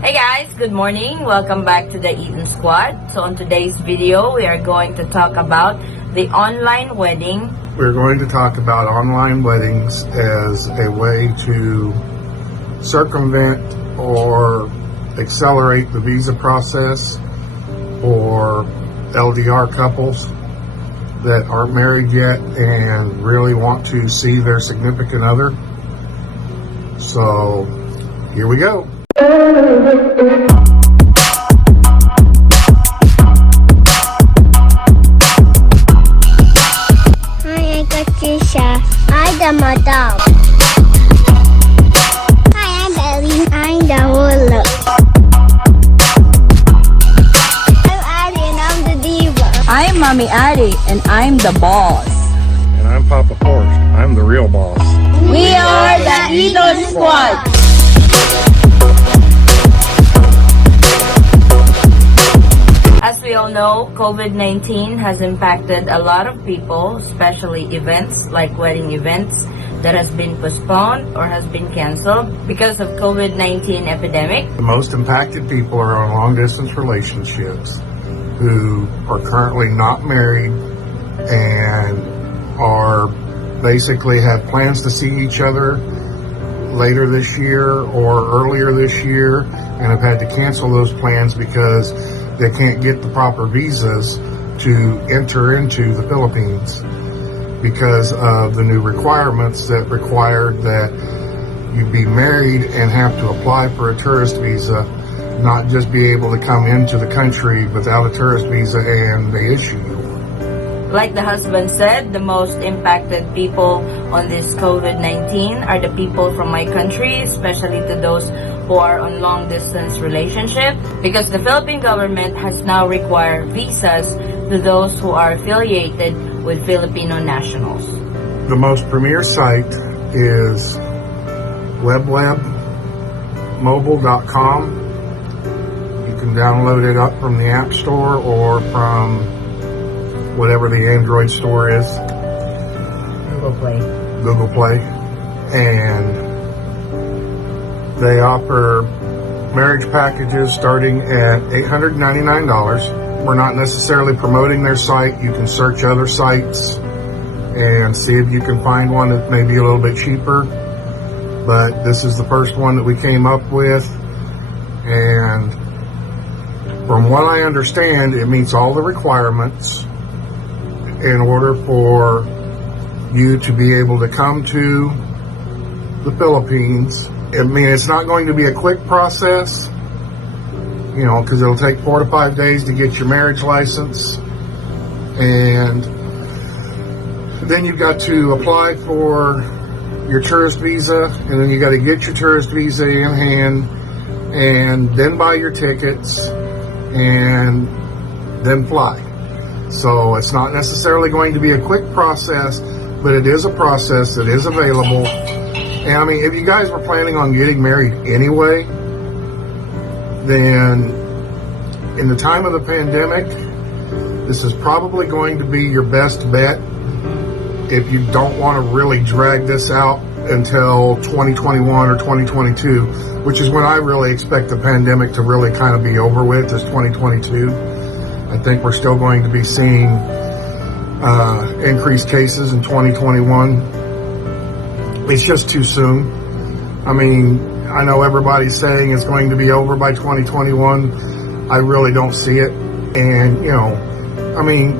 Hey guys, good morning. Welcome back to the Eden Squad. So on today's video, we are going to talk about the online wedding. We're going to talk about online weddings as a way to circumvent or accelerate the visa process for LDR couples that aren't married yet and really want to see their significant other. So here we go. Hi, I'm Patricia. I'm the madam. Hi, I'm Ellie. I'm the ruler. I'm Addie and I'm the diva. I'm Mommy Addie and I'm the boss. And I'm Papa Forrest. I'm the real boss. We are the Eden Squad. As we all know, COVID-19 has impacted a lot of people, especially events like wedding events that has been postponed or has been canceled because of COVID-19 epidemic. The most impacted people are on long-distance relationships who are currently not married and are basically have plans to see each other later this year or earlier this year and have had to cancel those plans because they can't get the proper visas to enter into the Philippines because of the new requirements that required that you be married and have to apply for a tourist visa, not just be able to come into the country without a tourist visa and they issue you one. Like the husband said, the most impacted people on this COVID-19 are the people from my country, especially to those who are on long-distance relationship, because the Philippine government has now required visas to those who are affiliated with Filipino nationals. The most premier site is weblabmobile.com. You can download it up from the App Store or from whatever the Android store is. Google Play. And they offer marriage packages starting at $899. We're not necessarily promoting their site. You can search other sites and see if you can find one that may be a little bit cheaper. But this is the first one that we came up with. And from what I understand, it meets all the requirements in order for you to be able to come to the Philippines. I mean, it's not going to be a quick process, you know, because it'll take 4 to 5 days to get your marriage license. And then you've got to apply for your tourist visa, and then you got to get your tourist visa in hand, and then buy your tickets, and then fly. So it's not necessarily going to be a quick process, but it is a process that is available. And I mean, if you guys were planning on getting married anyway, then in the time of the pandemic, this is probably going to be your best bet if you don't want to really drag this out until 2021 or 2022, which is when I really expect the pandemic to really kind of be over with, is 2022. I think we're still going to be seeing increased cases in 2021. It's just too soon. I mean, I know everybody's saying it's going to be over by 2021. I really don't see it. And, you know, I mean,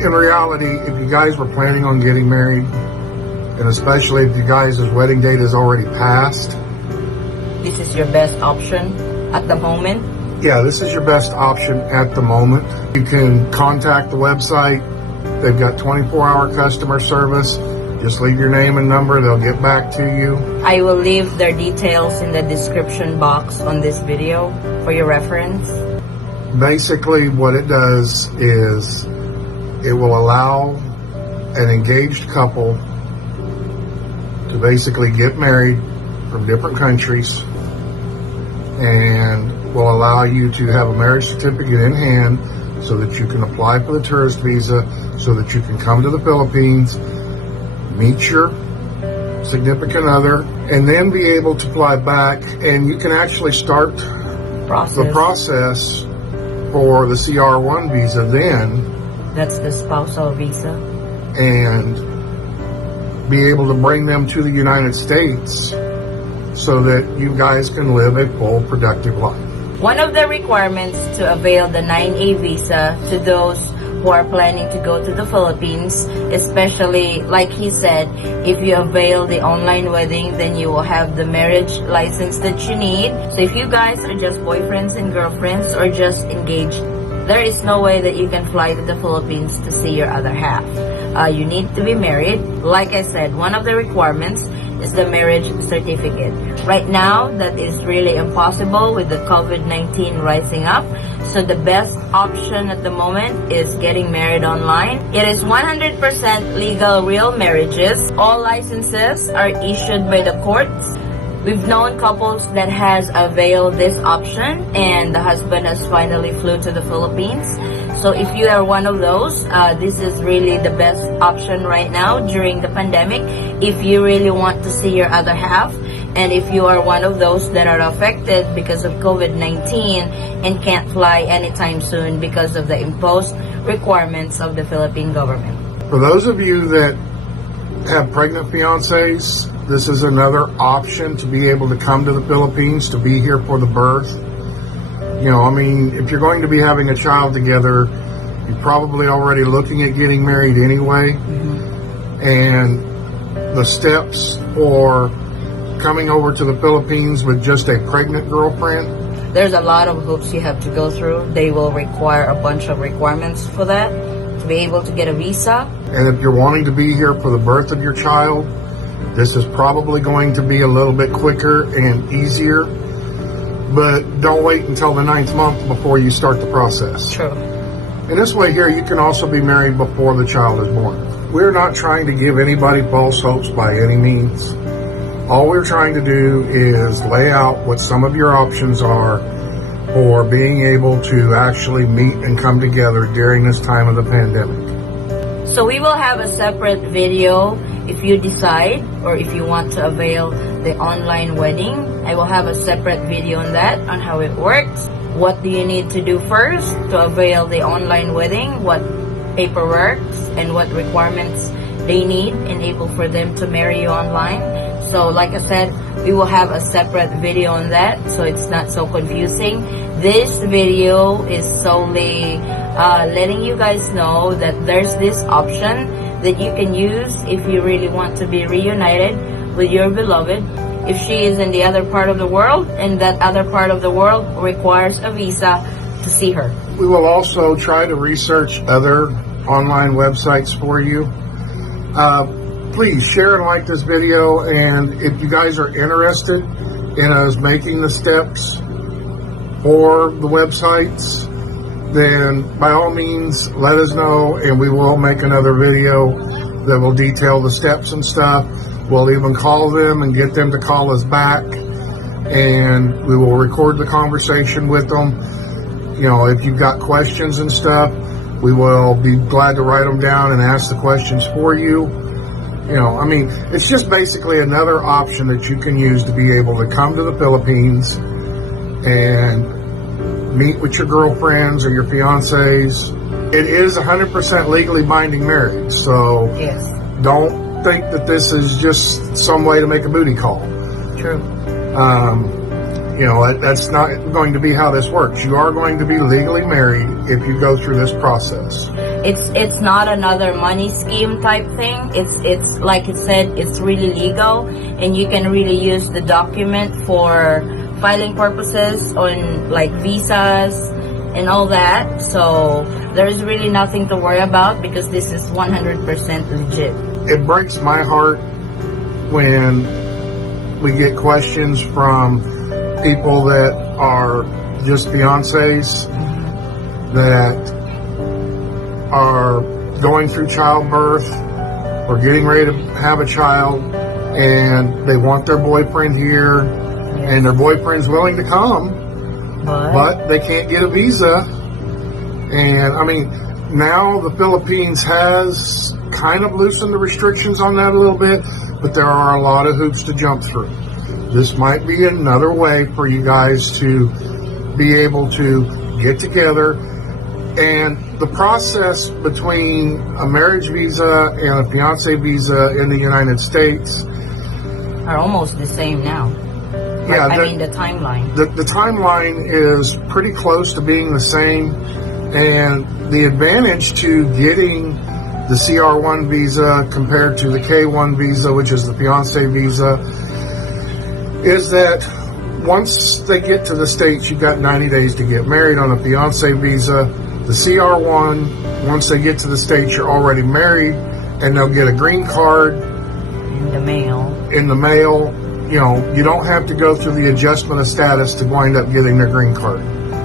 in reality, if you guys were planning on getting married, and especially if you guys' wedding date is already passed, This is your best option at the moment. yeah, this is your best option at the moment. You can contact the website. They've got 24-hour customer service. Just leave your name and number. They'll get back to you. I will leave their details in the description box on this video for your reference. Basically, what it does is it will allow an engaged couple to basically get married from different countries and will allow you to have a marriage certificate in hand so that you can apply for the tourist visa, so that you can come to the Philippines, meet your significant other, and then be able to fly back. And you can actually start the process for the CR1 visa then, That's the spousal visa. and be able to bring them to the United States so that you guys can live a full, productive life. One of the requirements to avail the 9A visa to those who are planning to go to the Philippines, especially like he said, if you avail the online wedding, then you will have the marriage license that you need. So if you guys are just boyfriends and girlfriends or just engaged, there is no way that you can fly to the Philippines to see your other half. You need to be married. Like I said, one of the requirements is the marriage certificate. Right now, that is really impossible with the COVID-19 rising up. So the best option at the moment is getting married online. It is 100% legal real marriages. All licenses are issued by the courts. We've known couples that has availed this option and the husband has finally flew to the Philippines. So if you are one of those, this is really the best option right now during the pandemic. If you really want to see your other half, and if you are one of those that are affected because of COVID-19 and can't fly anytime soon because of the imposed requirements of the Philippine government. For those of you that have pregnant fiancés, this is another option to be able to come to the Philippines, to be here for the birth. You know, I mean, if you're going to be having a child together, you're probably already looking at getting married anyway. And the steps for coming over to the Philippines with just a pregnant girlfriend, There's a lot of hoops you have to go through. They will require a bunch of requirements for that to be able to get a visa. and if you're wanting to be here for the birth of your child, this is probably going to be a little bit quicker and easier. But don't wait until the 9th month before you start the process. True. In this way here, you can also be married before the child is born. We're not trying to give anybody false hopes by any means. All we're trying to do is lay out what some of your options are for being able to actually meet and come together during this time of the pandemic. So we will have a separate video if you decide or if you want to avail the online wedding. I will have a separate video on that, on how it works. What do you need to do first to avail the online wedding? What paperwork and what requirements they need and able for them to marry you online. So like I said, we will have a separate video on that so it's not so confusing. This video is solely letting you guys know that there's this option that you can use if you really want to be reunited with your beloved. If she is in the other part of the world and that other part of the world requires a visa to see her. We will also try to research other online websites for you. Please share and like this video, and if you guys are interested in us making the steps for the websites, then by all means let us know, and we will make another video that will detail the steps and stuff. We'll even call them and get them to call us back, and we will record the conversation with them. You know, if you've got questions and stuff, we will be glad to write them down and ask the questions for you. You know, I mean, it's just basically another option that you can use to be able to come to the Philippines and meet with your girlfriends or your fiancés. It is 100% legally binding marriage, so Yes, don't think that this is just some way to make a booty call. true. You know, that's not going to be how this works. You are going to be legally married if you go through this process. It's not another money scheme type thing. It's like it said, it's really legal, and you can really use the document for filing purposes on like visas and all that. So there's really nothing to worry about because this is 100% legit. It breaks my heart when we get questions from people that are just fiancés that are going through childbirth or getting ready to have a child, and they want their boyfriend here, and their boyfriend's willing to come, but they can't get a visa. And I mean, now the Philippines has kind of loosened the restrictions on that a little bit, but there are a lot of hoops to jump through. This might be another way for you guys to be able to get together. And the process between a marriage visa and a fiance visa in the United States Are almost the same now. Yeah, I mean the timeline. The timeline is pretty close to being the same, and the advantage to getting the CR1 visa compared to the K1 visa, which is the fiance visa, is that once they get to the States, you've got 90 days to get married on a fiance visa. The CR1, once they get to the States, you're already married, and they'll get a green card In the mail. in the mail. You know, you don't have to go through the adjustment of status to wind up getting their green card,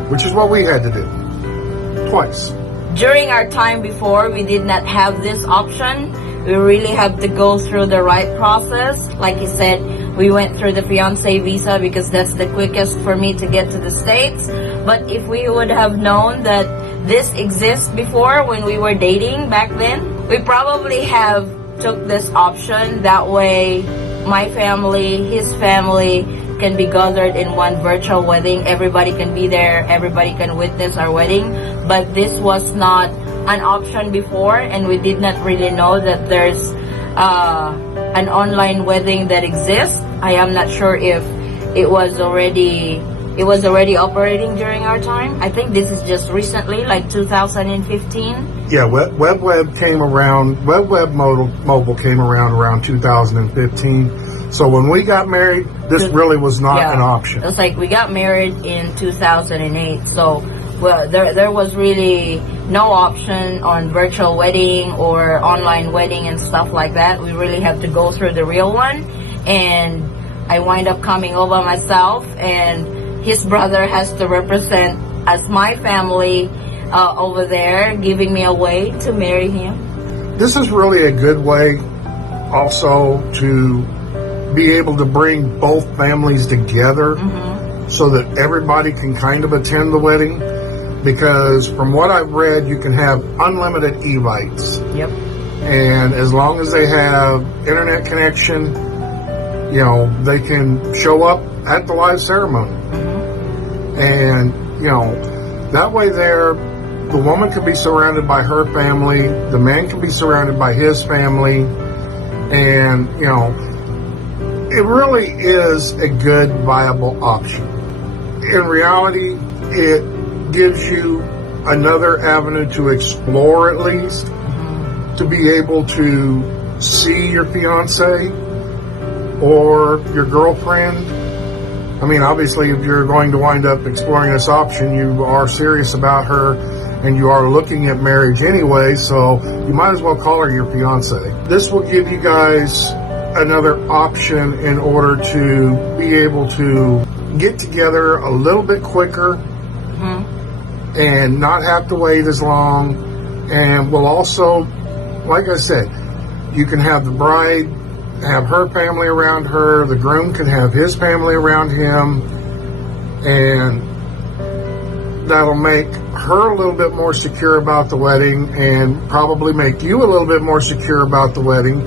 which is what we had to do twice. During our time before, we did not have this option. We really have to go through the right process. Like you said, we went through the fiance visa because that's the quickest for me to get to the States. But if we would have known that this exists before when we were dating back then, we probably have took this option. That way, my family, his family can be gathered in one virtual wedding. Everybody can be there. Everybody can witness our wedding. But this was not an option before, and we did not really know that there's an online wedding that exists. I am not sure if it was already operating during our time. I think this is just recently, like 2015. Yeah, WebWeb came around. WebWeb Mobile came around 2015. So when we got married, this really was not an option. It's like we got married in 2008. So, well, there was really no option on virtual wedding or online wedding and stuff like that. We really have to go through the real one. And I wind up coming over myself, and his brother has to represent as my family over there, giving me a way to marry him. This is really a good way also to be able to bring both families together so that everybody can kind of attend the wedding. Because from what I've read, you can have unlimited evites. Yep. And as long as they have internet connection, you know, they can show up at the live ceremony. And, you know, that way there, the woman can be surrounded by her family, the man can be surrounded by his family, and, you know, it really is a good, viable option. In reality, it gives you another avenue to explore, at least, to be able to see your fiance or your girlfriend. I mean, obviously, if you're going to wind up exploring this option, you are serious about her and you are looking at marriage anyway, so you might as well call her your fiance. This will give you guys another option in order to be able to get together a little bit quicker and not have to wait as long. And will also, like I said, you can have the bride have her family around her, the groom can have his family around him, and that'll make her a little bit more secure about the wedding and probably make you a little bit more secure about the wedding.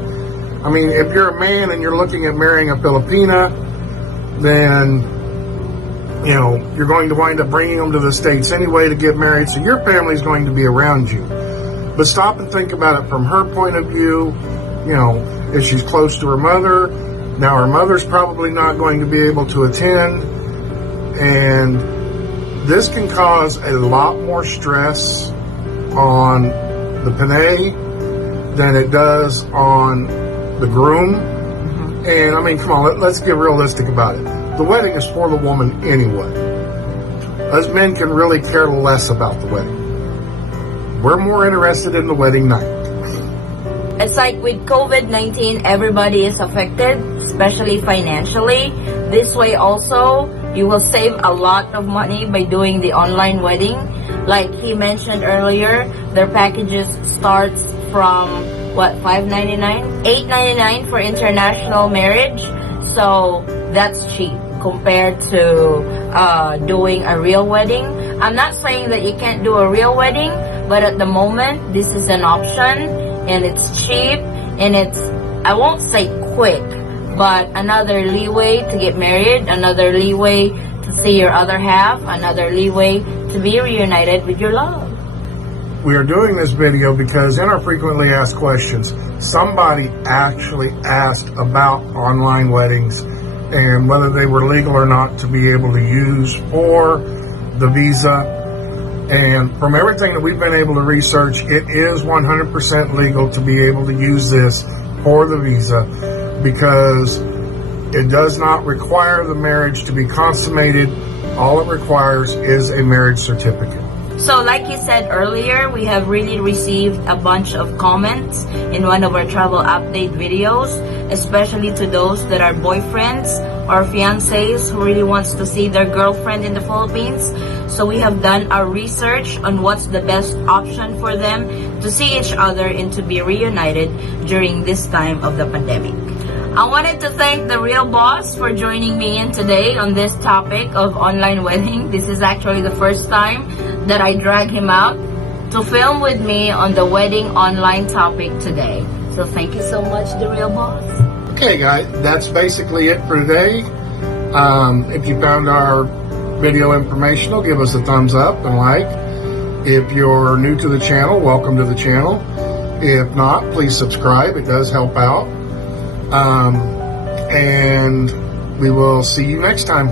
I mean, if you're a man and you're looking at marrying a Filipina, then, you know, you're going to wind up bringing them to the States anyway to get married, so your family's going to be around you. But stop and think about it from her point of view. You know, if she's close to her mother, now her mother's probably not going to be able to attend, and this can cause a lot more stress on the Panay than it does on the groom. And I mean, come on, let's get realistic about it. The wedding is for the woman anyway. Us men can really care less about the wedding. We're more interested in the wedding night. It's like with COVID-19, everybody is affected, especially financially. This way also, you will save a lot of money by doing the online wedding. Like he mentioned earlier, their packages starts from what, $5.99? $8.99 for international marriage. So that's cheap compared to doing a real wedding. I'm not saying that you can't do a real wedding, but at the moment, this is an option, and it's cheap, and it's, I won't say quick, but another leeway to get married, another leeway to see your other half, another leeway to be reunited with your love. We are doing this video because in our frequently asked questions, somebody actually asked about online weddings and whether they were legal or not to be able to use for the visa. And from everything that we've been able to research, it is 100% legal to be able to use this for the visa because it does not require the marriage to be consummated. All it requires is a marriage certificate. So like you said earlier, we have really received a bunch of comments in one of our travel update videos, especially to those that are boyfriends or fiancés who really wants to see their girlfriend in the Philippines. So we have done our research on what's the best option for them to see each other and to be reunited during this time of the pandemic. I wanted to thank the real boss for joining me in today on this topic of online wedding. This is actually the first time that I drag him out to film with me on the wedding online topic today. So thank you so much, the real boss. Okay, guys, that's basically it for today. If you found our video informational, give us a thumbs up and like. If you're new to the channel, welcome to the channel. If not, please subscribe. It does help out. And we will see you next time.